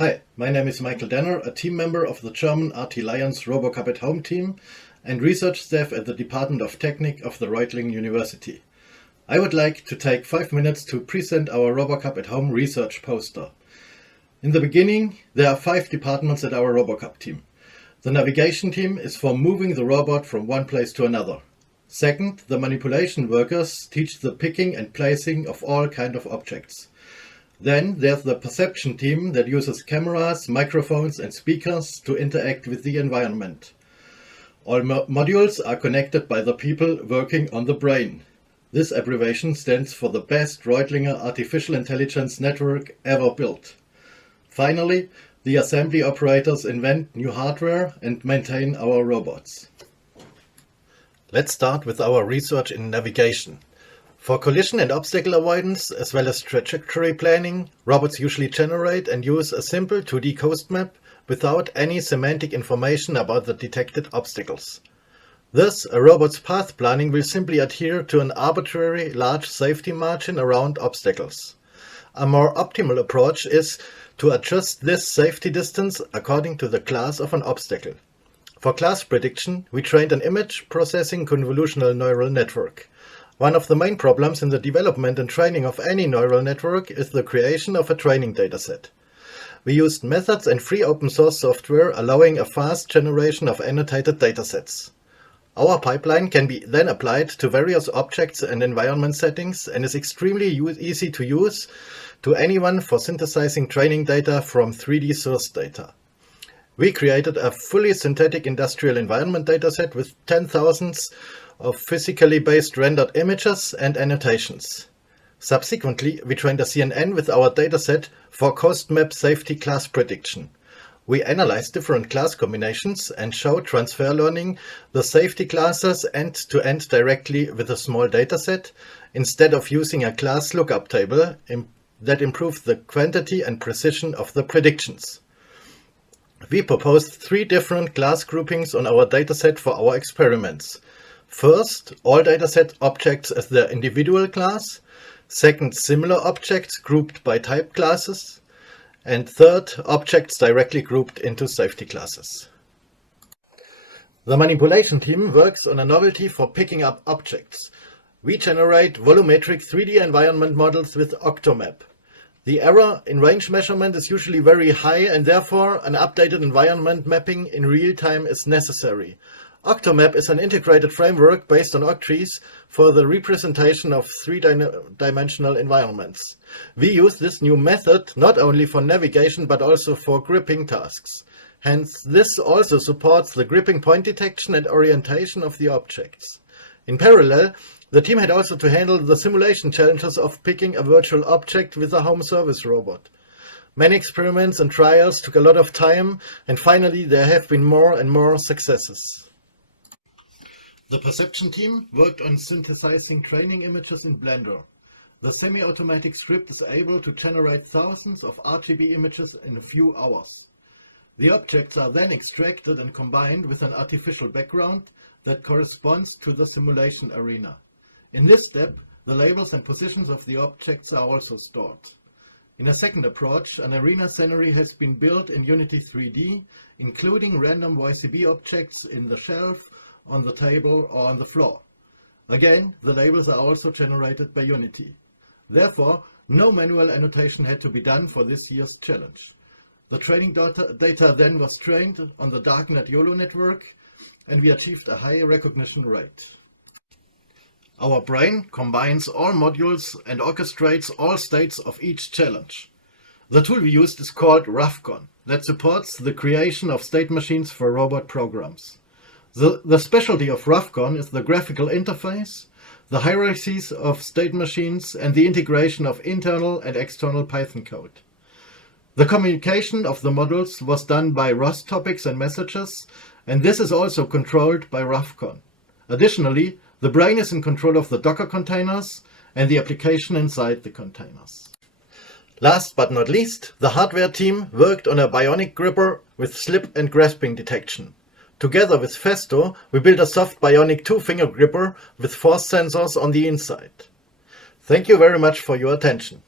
Hi, my name is Michael Denner, a team member of the German RT Lions RoboCup at Home team and research staff at the Department of Technique of the Reutlingen University. I would like to take 5 minutes to present our RoboCup at Home research poster. In the beginning, there are 5 departments at our RoboCup team. The navigation team is for moving the robot from one place to another. Second, the manipulation workers teach the picking and placing of all kinds of objects. Then there's the perception team that uses cameras, microphones and speakers to interact with the environment. All modules are connected by the people working on the brain. This abbreviation stands for the best Reutlinger artificial intelligence network ever built. Finally, the assembly operators invent new hardware and maintain our robots. Let's start with our research in navigation. For collision and obstacle avoidance, as well as trajectory planning, robots usually generate and use a simple 2D coast map without any semantic information about the detected obstacles. Thus, a robot's path planning will simply adhere to an arbitrary large safety margin around obstacles. A more optimal approach is to adjust this safety distance according to the class of an obstacle. For class prediction, we trained an image processing convolutional neural network. One of the main problems in the development and training of any neural network is the creation of a training dataset. We used methods and free open source software allowing a fast generation of annotated datasets. Our pipeline can be then applied to various objects and environment settings and is extremely easy to use to anyone for synthesizing training data from 3D source data. We created a fully synthetic industrial environment dataset with 10,000s of physically based rendered images and annotations. Subsequently, we trained a CNN with our dataset for coast map safety class prediction. We analyzed different class combinations and showed transfer learning the safety classes end-to-end directly with a small dataset instead of using a class lookup table that improved the quantity and precision of the predictions. We proposed 3 different class groupings on our dataset for our experiments. First, all dataset objects as their individual class. Second, similar objects grouped by type classes. And third, objects directly grouped into safety classes. The manipulation team works on a novelty for picking up objects. We generate volumetric 3D environment models with Octomap. The error in range measurement is usually very high and therefore an updated environment mapping in real time is necessary. Octomap is an integrated framework based on octrees for the representation of 3-dimensional environments. We use this new method not only for navigation but also for gripping tasks. Hence, this also supports the gripping point detection and orientation of the objects. In parallel, the team had also to handle the simulation challenges of picking a virtual object with a home service robot. Many experiments and trials took a lot of time, and finally there have been more and more successes. The perception team worked on synthesizing training images in Blender. The semi-automatic script is able to generate thousands of RGB images in a few hours. The objects are then extracted and combined with an artificial background that corresponds to the simulation arena. In this step, the labels and positions of the objects are also stored. In a second approach, an arena scenery has been built in Unity 3D, including random YCB objects in the shelf, on the table or on the floor. Again, the labels are also generated by Unity. Therefore, no manual annotation had to be done for this year's challenge. The training data then was trained on the darknet YOLO network and we achieved a high recognition rate. Our brain combines all modules and orchestrates all states of each challenge. The tool we used is called RoboCup, that supports the creation of state machines for robot programs. The specialty of RoboCup is the graphical interface, the hierarchies of state machines, and the integration of internal and external Python code. The communication of the modules was done by ROS topics and messages, and this is also controlled by RoboCup. Additionally, the brain is in control of the Docker containers and the application inside the containers. Last but not least, the hardware team worked on a bionic gripper with slip and grasping detection. Together with Festo, we built a soft bionic 2-finger gripper with force sensors on the inside. Thank you very much for your attention.